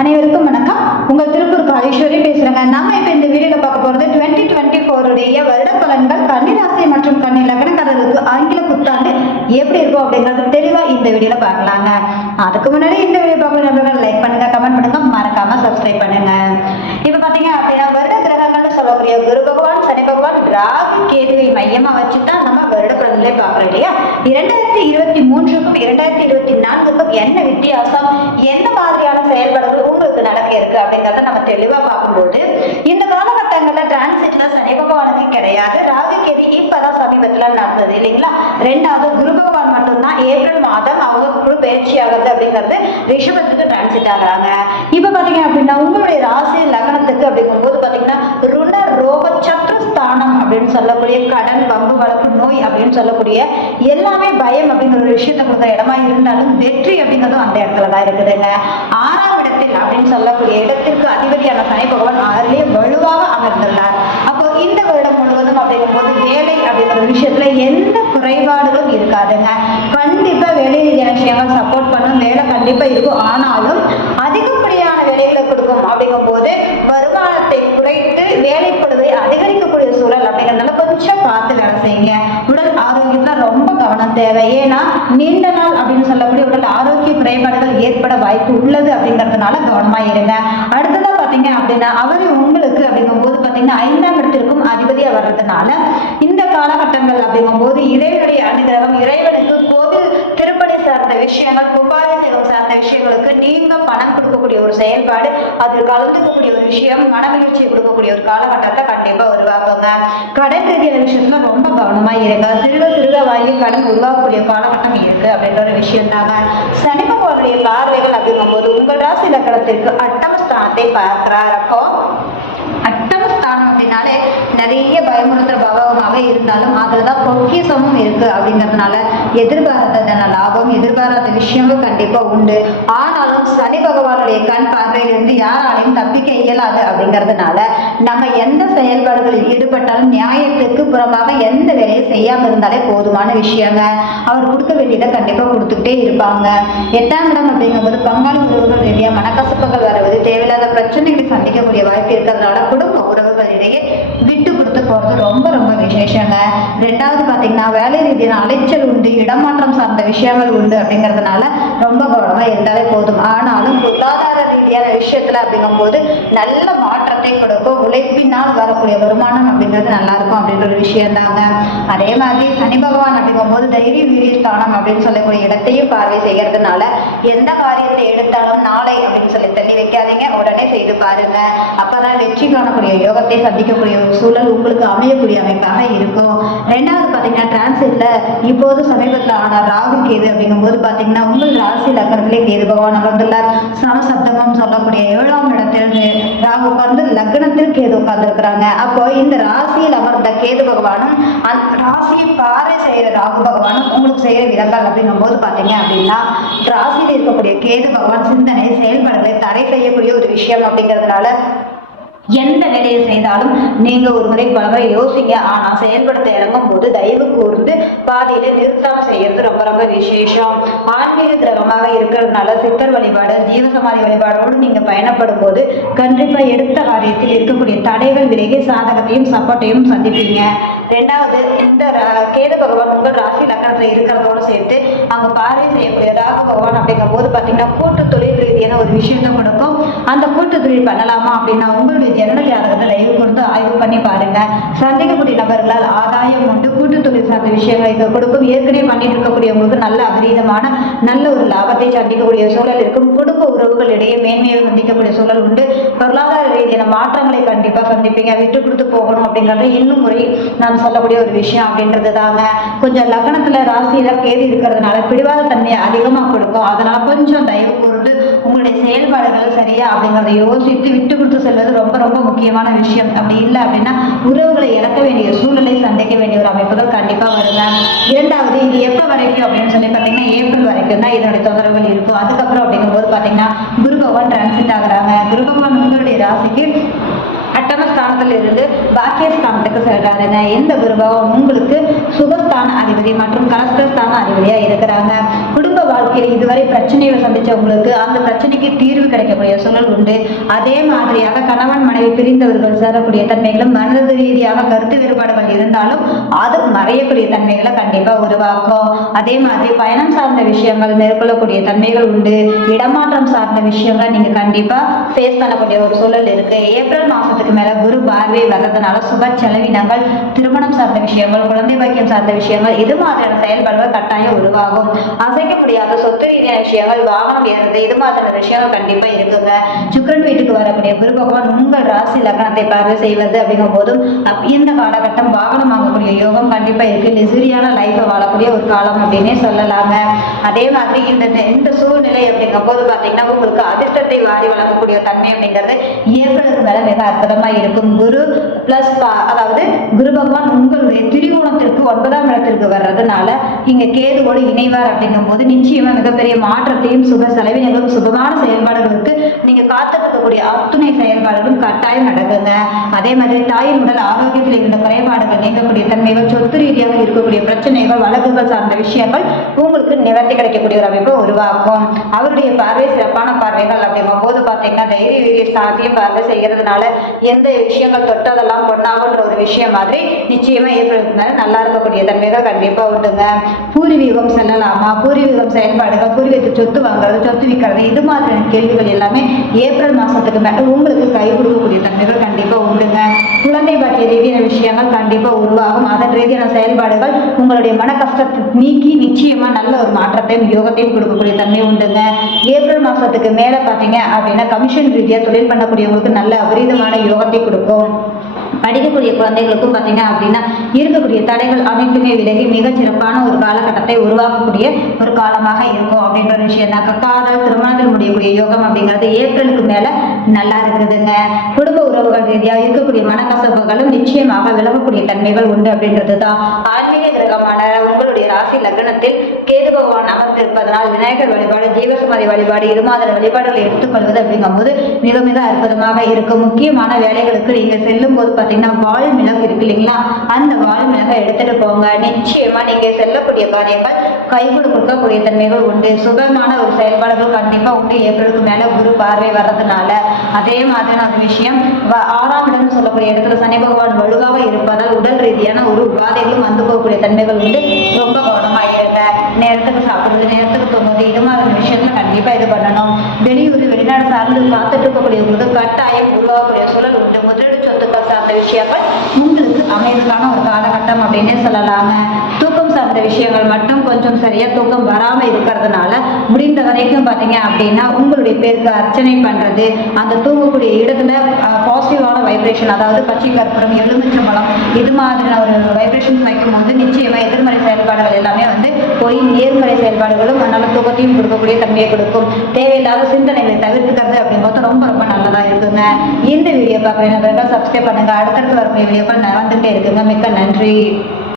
அனைவருக்கும் வணக்கம். உங்கள் திருப்பூர் காளீஸ்வரி பேசுறேங்க. நம்ம இப்போ இந்த வீடியோல பார்க்க போறது டுவெண்ட்டி டுவெண்ட்டி ஃபோருடைய வருட பலன்கள் கன்னிராசி மற்றும் கன்னி லக்னக்காரர்களுக்கு ஆங்கில புத்தாண்டு எப்படி இருக்கும் அப்படிங்கிறது தெளிவா இந்த வீடியோல பார்க்கலாங்க. அதுக்கு முன்னாடி இந்த வீடியோ பார்க்குற நபர்கள் லைக் பண்ணுங்க கமெண்ட் பண்ணுங்க மறக்காம சப்ஸ்கிரைப் பண்ணுங்க. இப்போ பாத்தீங்க அப்படின்னா வருட கிரகங்கள்னு சொல்லக்கூடிய குரு பகவான் சனி பகவான் ராகு கேதுவை மையமா வச்சு தான் நம்ம வருட பலன்களே பார்க்குறோம் இல்லையா? இரண்டாயிரத்தி இருபத்தி மூன்றுக்கும் இரண்டாயிரத்தி இருபத்தி நான்குக்கும் என்ன வித்தியாசம்? எந்த மாதிரி செயல்பாடுகள் உங்களுக்கு நடக்க இருக்கு அப்படிங்கறத நம்ம தெளிவா பார்க்கும்போது இந்த காலகட்டங்கள்ல டிரான்சிட்ல சனி பகவானுக்கு கிடையாது. ராகு கேதி இப்பதான் சமீபத்துல நடந்தது இல்லைங்களா? ரெண்டாவது குரு பகவான் மட்டும்தான் ஏப்ரல் மாதம் அவங்க குரு பயிற்சி ஆகுது அப்படிங்கிறது ரிஷபத்துக்கு டிரான்சிட் ஆகுறாங்க. இப்ப பாத்தீங்க அப்படின்னா உங்களுடைய ராசி லக்னத்துக்கு அப்படிங்கும்போது பாத்தீங்கன்னா ருண ரோக சத்ரு ஸ்தானம் அப்படின்னு சொல்லக்கூடிய கடன் வம்பு வழக்கு நோய் அப்படின்னு சொல்லக்கூடிய எல்லாமே பயம் அப்படிங்கிற ஒரு விஷயத்தை கொடுக்குற இடமா இருந்தாலும் வெற்றி அப்படிங்கிறதும் அந்த இடத்துல தான் இருக்குதுங்க. அப்படின்னு சொல்லக்கூடிய இடத்திற்கு அதிபதியான சனி பகவான் ஆறிலே வலுவாக அமர்ந்துள்ளார். அப்போ இந்த வருடம் முழுவதும் அப்படிங்கும்போது வேலை அப்படிங்கிற விஷயத்துல எந்த குறைபாடுகளும் இருக்காதுங்க. கண்டிப்பா வேலை ரீதியான விஷயங்கள் சப்போர்ட் பண்ணும் வேலை கண்டிப்பா இருக்கும். ஆனாலும் அதிகப்படியான வேலைகளை கொடுக்கும் அப்படிங்கும் போது வருமானத்தை குறைத்து வேலை அதிகரிக்கக்கூடிய கொஞ்சம் பார்த்து வேலை செய்யுங்க. உடல் ஆரோக்கியத்துல ரொம்ப கவனம் தேவை. ஏன்னா நீண்ட நாள் அப்படின்னு சொல்லக்கூடிய உடல் ஆரோக்கிய குறைபாடுகள் ஏற்பட வாய்ப்பு உள்ளது அப்படிங்கிறதுனால கவனமா இருங்க. அடுத்ததா பாத்தீங்க அப்படின்னா அவர் உங்களுக்கு அப்படிங்கும்போது பாத்தீங்கன்னா ஐந்தாம் இடத்திற்கும் அதிபதியா வர்றதுனால இந்த காலகட்டங்கள் அப்படிங்கும்போது இறைவனுடைய அனுகிரகம் இறைவனுக்கு கோவில் திருப்பணி சார்ந்த விஷயங்கள் கும்பாபிஷேகம் சார்ந்த விஷயங்களுக்கு நீங்க பணம் கொடுக்கக்கூடிய ஒரு செயல்பாடு அதில் கலந்துக்கக்கூடிய ஒரு விஷயம் மனமகிழ்ச்சியை கொடுக்கக்கூடிய ஒரு காலகட்டத்தை கண்டிப்பா வருவாங்க. உருவாக்குங்க கடன் ரீதியான விஷயத்துல ரொம்ப கவனமா இருங்க. சிறுக சிறுக வாங்கி கடன் உருவாக்கக்கூடிய காலகட்டம் இருக்கு அப்படின்ற ஒரு விஷயம் தாங்க சனி பகவானுடைய பார்வைகள் அப்படிங்கும்போது உங்கள் ராசி லக்கணத்திற்கு அட்டம ஸ்தானத்தை பார்க்கிறார். அப்போ அட்டம ஸ்தானம் அப்படின்னாலே நிறைய பயமுறுத்துற பாவமாக இருந்தாலும் அதுல தான் பொக்கிசமும் இருக்கு அப்படிங்கிறதுனால எதிர்பாராத தன லாபம் எதிர்பாராத விஷயமும் கண்டிப்பா உண்டு. ஆனாலும் சனி பகவானுடைய கண் பார்வையிலிருந்து யாராலையும் தப்பிக்க இயலாது அப்படிங்கிறதுனால நம்ம எந்த செயல்பாடுகளில் ஈடுபட்டாலும் நியாயத்துக்கு புறமாக எந்த வேலையும் செய்யாம இருந்தாலே போதுமான விஷயங்க. அவர் கொடுக்க வேண்டியதை கண்டிப்பா கொடுத்துக்கிட்டே இருப்பாங்க. எட்டாம் இடம் அப்படிங்கும்போது பங்காளி உறவுகள் ரீதியா மனக்கசப்புகள் வருவது தேவையில்லாத பிரச்சனைகளை சந்திக்கக்கூடிய வாய்ப்பு இருக்கிறதுனால குடும்ப உறவுகளிடையே விட்டு கொடுத்து போறது ரொம்ப ரொம்ப விசேஷங்க. ரெண்டாவது பாத்தீங்கன்னா வேலை ரீதியான அலைச்சல் உண்டு இடமாற்றம் சார்ந்த விஷயங்கள் உண்டு அப்படிங்கிறதுனால ரொம்ப கவனமா இருந்தாலே போதும். ஆனாலும் பொருளாதார ரீதியான விஷயத்துல அப்படிங்கும்போது நல்ல மாற்றத்தை கொடுக்கும். உழைப்பினால் வரக்கூடிய வருமானம் அப்படிங்கிறது நல்லா இருக்கும் அப்படின்ற ஒரு விஷயம் தாங்க. அதே மாதிரி சனி பகவான் அப்படிங்கும்போது தைரிய வீரியஸ்தானம் அப்படின்னு சொல்லக்கூடிய இடத்தையும் பார்வை செய்யறதுனால எந்த காரியத்தை எடுத்தாலும் நாளை அப்படின்னு சொல்லி தள்ளி வைக்காதீங்க. உடனே செய்து பாருங்க. அப்பதான் வெற்றி காணக்கூடிய யோகத்தை சந்திக்கக்கூடிய ஒரு சூழல் உங்களுக்கு அமையக்கூடிய அமைப்பாக இருக்கும். ரெண்டாவது பாத்தீங்கன்னா டிரான்சிட்ல இப்போது சமீபத்தில் ஆன ராகு கேது அப்படிங்கும்போது பாத்தீங்கன்னா உங்கள் ராசி லக்கணத்திலே கேது பகவான் அமர்ந்துள்ளார். சமசப்தமும் சமசப்தமம் சொல்லக்கூடிய ஏழாம் இடத்தில் ராகு உட்கார்ந்து லக்னத்தில் கேது உட்கார்ந்துருக்கிறாங்க. அப்போ இந்த ராசியில் அமர்ந்த கேது பகவானும் அந்த ராசியை பாறை செய்கிற ராகு பகவானும் உங்களுக்கு செய்யற விதங்கள் அப்படிங்கும்போது பார்த்தீங்க அப்படின்னா ராசியில் இருக்கக்கூடிய கேது பகவான் சிந்தனை செயல்பாடுகளை தடை செய்யக்கூடிய ஒரு விஷயம் அப்படிங்கிறதுனால எந்த வேலையை செய்தாலும் நீங்க ஒரு முறை பலமுறை யோசிங்க. ஆனா செயல்படுத்த இறங்கும் போது தயவு கூர்ந்து பாதையில நிறுத்தம் செய்யறது ரொம்ப ரொம்ப விசேஷம். ஆன்மீக கிரகமாக இருக்கிறதுனால சித்தர் வழிபாடு ஜீவசமாதி வழிபாடோடு நீங்க பயணப்படும் போது கண்டிப்பா எடுத்த காரியத்தில் இருக்கக்கூடிய தடைகள் விலகி சாதகத்தையும் சப்போர்ட்டையும் சந்திப்பீங்க. ரெண்டாவது இந்த கேது பகவான் உங்கள் ராசி லக்கணத்துல இருக்கிறதோடு சேர்த்து அவங்க பார்வை செய்யக்கூடியதாக பகவான் அப்படிங்கும் போது பாத்தீங்கன்னா கூட்டு தொழில் ரீதியான ஒரு விஷயத்தை கொடுக்கும். அந்த கூட்டு தொழில் பண்ணலாமா அப்படின்னா உங்களுடைய ஜனன ஜாதகத்தை லைவ் கொடுத்து ஆய்வு பண்ணி பாருங்க. சந்தேகக்கூடிய நபர்களால் ஆதாயம் உண்டு. கூட்டு தொழில் சார்ந்த விஷயங்களை இது கொடுக்கும். ஏற்கனவே பண்ணிட்டு இருக்கக்கூடியவங்களுக்கு நல்ல அபரீதமான நல்ல ஒரு லாபத்தை சந்திக்கக்கூடிய சூழல் இருக்கும். குடும்ப உறவுகளிடையே மேன்மையை சந்திக்கக்கூடிய சூழல் உண்டு. பொருளாதார ரீதியான மாற்றங்களை கண்டிப்பா சந்திப்பீங்க. விட்டு கொடுத்து போகணும் அப்படிங்கிறது இன்னும் முறை நாம் சொல்லக்கூடிய ஒரு விஷயம் அப்படின்றது தாங்க கொஞ்சம் லக்னத்தில் ராசியில் கேது இருக்கிறதுனால பிடிவாத தன்மையை அதிகமாக கொடுக்கும். அதனால் கொஞ்சம் தயவு கூர்ந்து உங்களுடைய செயல்பாடுகள் சரியா அப்படிங்கிறத யோசித்து விட்டு கொடுத்து செல்வது ரொம்ப ரொம்ப முக்கியமான விஷயம். அப்படி இல்லை அப்படின்னா உறவுகளை இழக்க வேண்டிய சூழலை சந்திக்க வேண்டிய ஒரு அமைப்புகள் கண்டிப்பாக வருங்க இரண்டாவது இது எப்போ வரைக்கும் அப்படின்னு சொல்லி பார்த்தீங்கன்னா ஏப்ரல் வரைக்கும் தான் இதனுடைய தொந்தரவுகள் இருக்கும். அதுக்கப்புறம் அப்படிங்கும்போது பார்த்தீங்கன்னா குரு பகவான் டிரான்சிட் ஆகுறாங்க. குரு பகவான் உங்களுடைய ராசிக்கு அட்டமஸ்தானம் பாக்கியஸ்தானத்துக்கு செல்றாருங்க. இந்த குரு உங்களுக்கு சுகஸ்தான அதிபதி மற்றும் கலஸ்தஸ்தான அதிபதியா இருக்கிறாங்க? குடும்ப வாழ்க்கையில் இதுவரை பிரச்சனைகளை சந்திச்சவங்களுக்கு அந்த பிரச்சனைக்கு தீர்வு கிடைக்கக்கூடிய சூழல் உண்டு. அதே மாதிரியாக கணவன் மனைவி பிரிந்தவர்கள் சேரக்கூடிய தன்மைகளும் மனது ரீதியாக கருத்து வேறுபாடுகள் இருந்தாலும் அது மறையக்கூடிய தன்மைகளை கண்டிப்பாக உருவாக்கும். அதே மாதிரி பயணம் சார்ந்த விஷயங்கள் மேற்கொள்ளக்கூடிய தன்மைகள் உண்டு. இடமாற்றம் சார்ந்த விஷயங்கள் நீங்கள் கண்டிப்பாக ஃபேஸ் பண்ணக்கூடிய ஒரு சூழல் இருக்கு. ஏப்ரல் மாசத்துக்கு மேல குரு பார்வை வர்றதுனால சுப செலவினங்கள் திருமணம் சார்ந்த விஷயங்கள் குழந்தை பாக்கியம் சார்ந்த விஷயங்கள் இது மாதிரியான செயல்பாடுகள் கட்டாயம் உருவாகும். அசைக்க முடியாத சொத்து ரீதியான விஷயங்கள் வாகனம் ஏறுறது இது மாதிரியான விஷயங்கள் கண்டிப்பா இருக்குங்க. சுக்கிரன் வீட்டுக்கு வரக்கூடிய குரு பகவான் உங்கள் ராசி லக்னத்தை பார்வை செய்வது அப்படிங்கும் போதும் இந்த காலகட்டம் வாகனம் வாங்கக்கூடிய யோகம் கண்டிப்பாக இருக்குது லெசுரியான லைஃப்பை வாழக்கூடிய ஒரு காலம் அப்படின்னே சொல்லலாங்க. அதே மாதிரி இந்த இந்த சூழ்நிலை அப்படிங்கும் போது பாத்தீங்கன்னா உங்களுக்கு அதிர்ஷ்டத்தை வாரி வழங்கக்கூடிய தன்மை அப்படிங்கிறது ஏப்ரலுக்கு மேல மிக அற்புதமா இருக்கும். குரு ப்ளஸ் அதாவது குரு பகவான் உங்களுடைய திரிகோணத்திற்கு ஒன்பதாம் இடத்திற்கு வர்றதுனால இங்கே கேதுவோடு இணைவார் அப்படிங்கும் போது நிச்சயமா மிகப்பெரிய மாற்றத்தையும் சுக செலவினங்களும் சுகமான செயல்பாடுகளுக்கு நீங்க காத்திருக்கக்கூடிய அத்துணை செயல்பாடுகளும் கட்டாயம் நடக்குங்க. அதே மாதிரி தாயின் உடல் ஆரோக்கியத்தில் இருந்த குறைபாடுகள் நீங்கக்கூடிய தன்மைகள் சொத்து ரீதியாக இருக்கக்கூடிய பிரச்சனைகள் வழக்குகள் சார்ந்த விஷயங்கள் உங்களுக்கு நிவர்த்தி கிடைக்கக்கூடிய ஒரு அமைப்பை உருவாக்கும் அவருடைய பார்வை சிறப்பான பார்வைகள் அப்படிங்கும் போது பார்த்தீங்கன்னா தைரிய வீரிய சாத்தியம் பார்வை செய்யறதுனால எந்த விஷயங்கள் தொட்டதெல்லாம் பொண்ணாகுன்ற ஒரு விஷயம் மாதிரி நிச்சயமா ஏற்படுறது நல்லா இருக்கக்கூடிய தன்மைகள் கண்டிப்பா உண்டுங்க. பூர்வீகம் செல்லலாமா? பூர்வீகம் செயல்பாடுகள் பூர்வீகத்தை சொத்து வாங்குறது சொத்து விற்கிறது இது மாதிரியான கேள்விகள் எல்லாமே ஏப்ரல் மாசத்துக்கு மேல உங்களுக்கு கை கொடுக்கக்கூடிய தன்மைகள் கண்டிப்பா உண்டுங்க. குழந்தை பாக்கிய ரீதியான விஷயங்கள் கண்டிப்பா உருவாகும். ரீதியான செயல்பாடுகள் உங்களுடைய மன கஷ்டத்தை நீக்கி நிச்சயமா நல்ல ஒரு மாற்றத்தையும் யோகத்தையும் கொடுக்கக்கூடிய தன்மை உண்டுங்க. ஏப்ரல் மாசத்துக்கு மேல பாத்தீங்க அப்படின்னா கமிஷன் ரீதியா தொழில் பண்ணக்கூடியவங்களுக்கு நல்ல அபரீதமான யோகத்தை கொடுக்கும். படிக்கக்கூடிய குழந்தைகளுக்கும் பார்த்தீங்க அப்படின்னா இருக்கக்கூடிய தடைகள் அனைத்துமே விலகி மிகச்சிறப்பான ஒரு காலகட்டத்தை உருவாக்கக்கூடிய ஒரு காலமாக இருக்கும் அப்படின்ற ஒரு விஷயம் தான் காதல் திருமணத்தில் முடியக்கூடிய யோகம் அப்படிங்கிறது ஏப்ரலுக்கு மேல நல்லா இருக்குதுங்க. குடும்ப உறவுகள் ரீதியாக இருக்கக்கூடிய மனக்கசப்புகளும் நிச்சயமாக விலகக்கூடிய தன்மைகள் உண்டு அப்படின்றது தான் ஆன்மீக கிரகமான உங்களுடைய ராசி லக்னத்தில் கேது பகவான் அமர்ந்திருப்பதனால் விநாயகர் வழிபாடு ஜீவசுமதி வழிபாடு இது வழிபாடுகளை எடுத்துக்கொள்வது அப்படிங்கும்போது மிக மிக அற்புதமாக இருக்கும். முக்கியமான வேலைகளுக்கு நீங்க செல்லும் போது பாத்தீங்கன்னா வால் மிளகு இருக்கு இல்லைங்களா? அந்த வால் மிளகை எடுத்துட்டு போங்க. நிச்சயமா நீங்க செல்லக்கூடிய காரியங்கள் கை கொடுக்கக்கூடிய தன்மைகள் உண்டு. சுகமான ஒரு செயல்பாடுகள் கண்டிப்பா உண்டு. ஏப்ரலுக்கு மேல குரு பார்வை வர்றதுனால. அதே மாதிரியான அந்த விஷயம் ஆறாம் இடம் சொல்லக்கூடிய இடத்துல சனி பகவான் வலுவாக இருப்பதால் உடல் ரீதியான ஒரு உபாதைகளும் வந்து போகக்கூடிய தன்மைகள் உண்டு. ரொம்ப கவனமாக இருங்க. நேரத்துக்கு சாப்பிடுறது நேரத்துக்கு தூங்குறது இது மாதிரி விஷயத்துல கண்டிப்பா இது பண்ணணும். வெளியூர் வெளிநாடு சார்ந்து காத்துட்டு இருக்கக்கூடியவங்களுக்கு கட்டாயம் உருவாகக்கூடிய சூழல் உண்டு. முதலீடு சொத்துக்கள் சார்ந்த விஷயங்கள் உங்களுக்கு அமைதிக்கான ஒரு காலகட்டம் அப்படின்னே சொல்லலாங்க விஷயங்கள் மட்டும் கொஞ்சம் சரியா தூக்கம் வராம இருக்கிறதுனால முடிந்த வரைக்கும் பாத்தீங்க அப்படின்னா உங்களுடைய பேருக்கு அர்ச்சனை பண்றது அந்த தூங்கக்கூடிய இடத்துல பாசிட்டிவான வைப்ரேஷன் அதாவது பச்சை கற்பூரம் எலுமிச்சம்பழம் இது மாதிரியான ஒரு வைப்ரேஷன் வைக்கும் போது நிச்சயமா எதிர்மறை செயல்பாடுகள் எல்லாமே வந்து போய் நேர்மறை செயல்பாடுகளும் நல்ல தூக்கத்தையும் கொடுக்கக்கூடிய தன்மையை கொடுக்கும். தேவையில்லாத சிந்தனைகளை தவிர்த்துக்கிறது அப்படிங்கிறது ரொம்ப ரொம்ப நல்லதா இருக்குங்க. இந்த வீடியோ பார்க்குற நபர்கள் சப்ஸ்கிரைப் பண்ணுங்க. அடுத்தடுத்து வரக்கூடிய வீடியோக்கள் நடந்துகிட்டே இருக்குங்க. மிக்க நன்றி.